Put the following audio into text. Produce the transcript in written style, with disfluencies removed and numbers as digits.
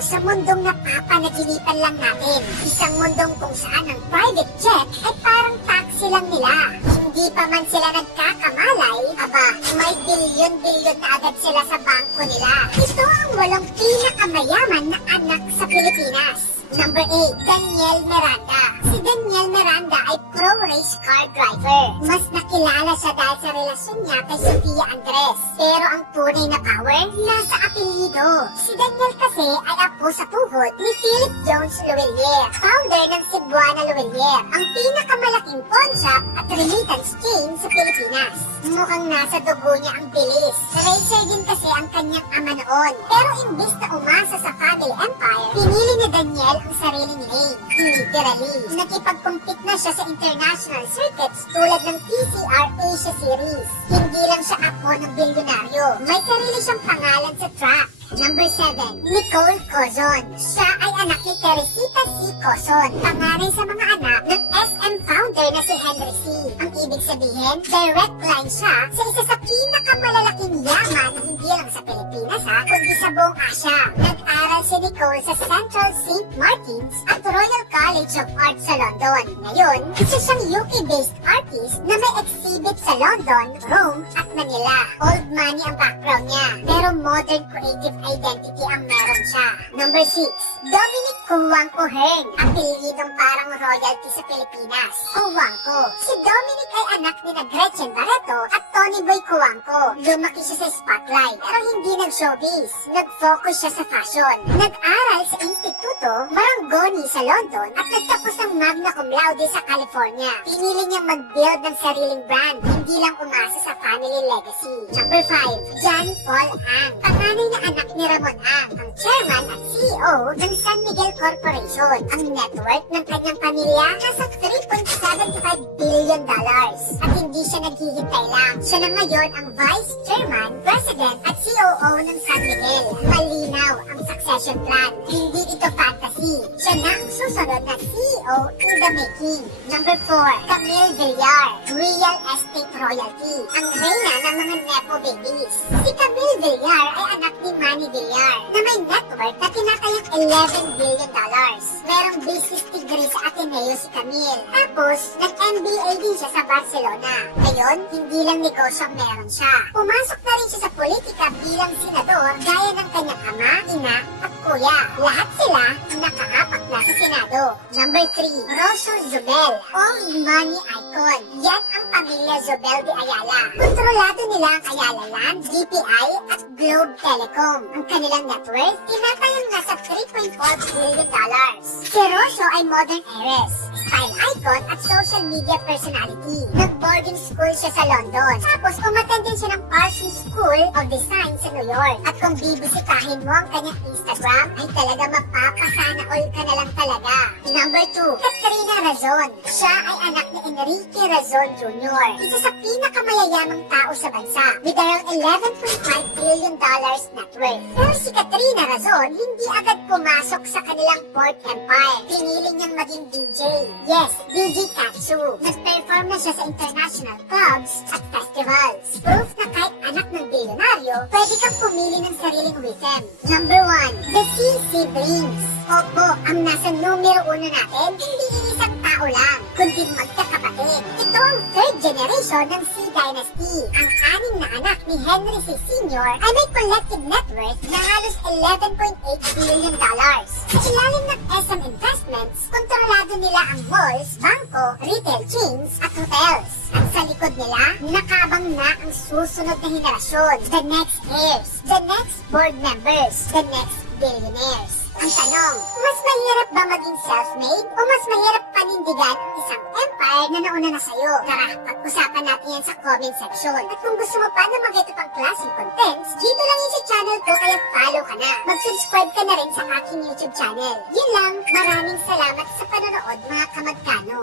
sa mundong napapanaginipan lang natin. Isang mundong kung saan ang private jet ay parang taxi lang nila. Hindi pa man sila nagkakamalay, aba, may bilyon-bilyon na agad sila sa bangko nila. Ito ang walang pinakamayaman na anak sa Pilipinas. Number 8, Daniel Miranda. Si Daniel Miranda ay pro-race car driver. Mas nakilala siya dahil sa relasyon niya kay Sofia Andres. Pero ang tunay na power, nasa apelyido. Si Daniel kasi ay apo sa tuhod ni Philip Jones Luwelier, founder ng Cebuana Luwelier, ang pinakamalaking pawn shop at remittance chain sa Pilipinas. Mukhang nasa dugo niya ang bilis. Racer din kasi ang kanyang ama noon. Pero imbis na umasa sa family empire, pinili ni Daniel ang sariling lane. Literally, nakipag-compete na siya sa international circuits tulad ng TCR Asia Series. Hindi lang siya apo ng bilyonaryo. May sarili siyang pangalan sa track. Number 7, Nicole Cozon. Siya ay anak ni Teresita C. Cozon, panganay sa mga anak ng SM founder na si Henry C. Ang ibig sabihin, direct line siya sa isa sa pinakamalalaking yaman hindi lang sa Pilipinas kundi sa buong Asia. Nag-aral si Nicole sa Central St. Martins at Royal College of Art sa London. Ngayon, isa siyang UK-based artist na may exhibit sa London, Rome at Manila. Old money ang background niya, pero modern creative identity ang meron siya. Number 6, Dominic Cuangco Hearn. Apelyidong parang royalty sa Pilipinas. Cuangco. Si Dominic ay anak ni na Gretchen Barreto at Tony Boy Cuangco. Lumaki siya sa spotlight pero hindi nag-showbiz. Nag-focus siya sa fashion. Nag-aral sa Instituto Marangoni sa London at nagtapos ng magna cum laude sa California. Pinili niyang mag-build ng sariling brand, hindi lang umasa sa family legacy. Number 5, John Paul Ang. Panganay na anak ni Ramon Ang, ang chairman at CEO ng San Miguel Corporation. Ang net worth ng kanyang pamilya nasa $3.75 billion. At hindi siya naghihintay lang. Siya na ngayon ang vice chairman, president at COO ng San Miguel. Malinaw ang succession plan. Hindi ito fantasy. Siya na ang susunod na CEO in the making. Number 4, Camille Villar, real estate royalty. Ang reyna ng mga nepo babies. Si Camille Villar ay anak ni Manny Villar na may net worth na tinatayang $11 billion. Merong business degree sa Ateneo si Camille. Tapos, nag-MBA din siya sa Barcelona. Ngayon, hindi lang negosyo ang meron siya. Pumasok na rin siya sa politika bilang senador gaya ng kanyang ama, ina at kuya. Lahat sila nakaapak na sa Senado. Number 3, Rosso Zubel, all money icon. Yan ang pamilya Zubel de Ayala. Kontrolado nila ang Ayala Land, GPI at Globe Telecom. Ang kanilang net worth, tinatayang nasa $3.4 billion. Si Rosso ay modern heiress, style icon at social media personality. Nag-boarding school siya sa London. Tapos umattend din siya ng Parsons School of Design sa New York. At kung bibisitahin mo ang kanyang Instagram, ay talaga mapapasana all ka na lang talaga. Number 2, Katrina Razon. Siya ay anak ni Enrique Razon Jr., isa sa pinakamayayamang tao sa bansa with around $11.5 billion net worth. Pero si Katrina Razon hindi agad pumasok sa kanilang port empire. Pinili niyang maging DJ. Yes, DJ Katsu. Nag-perform na siya sa international clubs at festivals. Proof na kahit anak ng bilyonaryo, pwede kang pumili ng sariling rhythm. Number 1, The C Siblings. Opo, ang nasa numero 1 natin, hindi isang tao lang, kundi magkakapatid. Ito ang third generation ng C Dynasty. Ang 6 na anak ni Henry C. Sr. ay may collective net worth na halos $11.8 billion. Sa ilalim ng SM Investments, kontrolado nila ang malls, bangko, retail chains at hotels. At sa likod nila, nakabang na ang susunod na henerasyon, the next heirs, the next board members, the next billionaires. Ang tanong, mas mahirap ba maging self-made o mas mahirap panindigan ang isang empire na nauna na sa'yo? Tara, pag-usapan natin yan sa comment section. At kung gusto mo pa na mag-ito pang klaseng contents, dito lang yun sa channel ko kaya follow ka na. Mag-subscribe ka na rin sa aking YouTube channel. Yun lang, maraming salamat sa panonood mga kamagkano.